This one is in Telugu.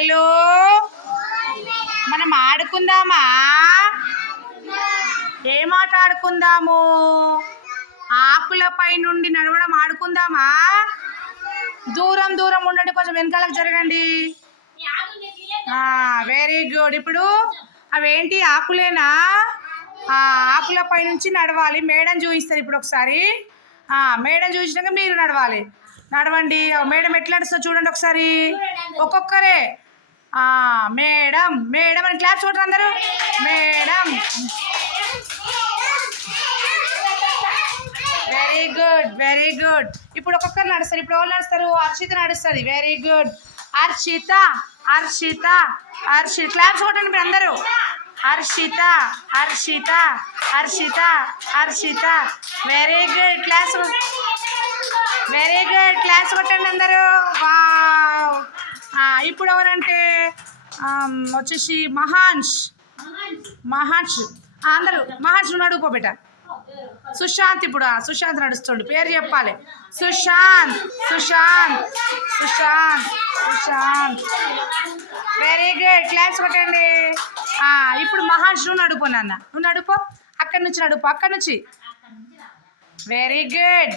పిల్లలు మనం ఆడుకుందామా? ఏం ఆట ఆడుకుందాము? ఆకులపై నుండి నడవడం ఆడుకుందామా? దూరం దూరం ఉండండి, కొంచెం వెనకాలకు జరగండి. Very good. ఇప్పుడు అవేంటి, ఆకులేనా? ఆకులపై నుంచి నడవాలి. మేడం చూపిస్తారు ఇప్పుడు ఒకసారి. మేడం చూసినాక మీరు నడవాలి. నడవండి. మేడం ఎట్లా నడుస్తుందో చూడండి ఒకసారి, ఒక్కొక్కరే. మేడం మేడం అని క్లాప్స్ కొట్టరు అందరూ. Madam. Very good, very good. ఇప్పుడు ఒక్కొక్కరు నడుస్తారు. ఇప్పుడు ఎవరు నడుస్తారు? హర్షిత నడుస్తుంది. Very good. Harshita Harshita Harshita. Claps కొట్టండి మీరు అందరూ. Harshita Harshita Harshita Harshita. Very good. Class very good. Claps కొట్టండి అందరూ. వావ్. ఇప్పుడు ఎవరంటే వచ్చేసి మహాన్ష్. మహాన్ష్ అందరూ మహాన్ష్ నడుకోబెట్ట. సుశాంత్. ఇప్పుడు సుశాంత్ నడుస్తుండు. పేరు చెప్పాలి. Sushant Sushant Sushant Sushant. Very good. Claps కొట్టండి. ఇప్పుడు మహాన్ష్ నువ్వు నడుపో నాన్న. నువ్వు నడుపో. అక్కడి నుంచి నడుపో. అక్కడి నుంచి. Very good.